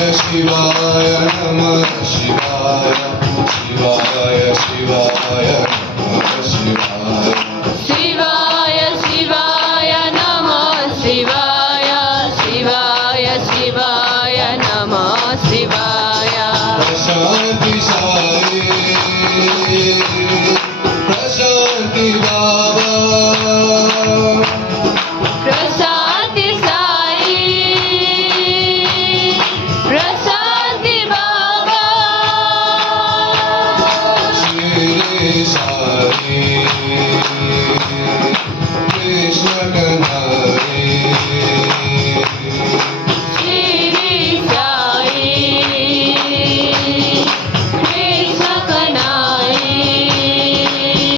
शिवाय नमः शिवाय शिवाय शिवाय नमः शिवाय शिवाय शिवाय नमः शिवाय शिवाय शिवाय नमः शिवाय प्रशांति साई प्रशांति बाबा प्रशांति साई प्रशांति बाबा श्री साई कृष्ण कन्हैया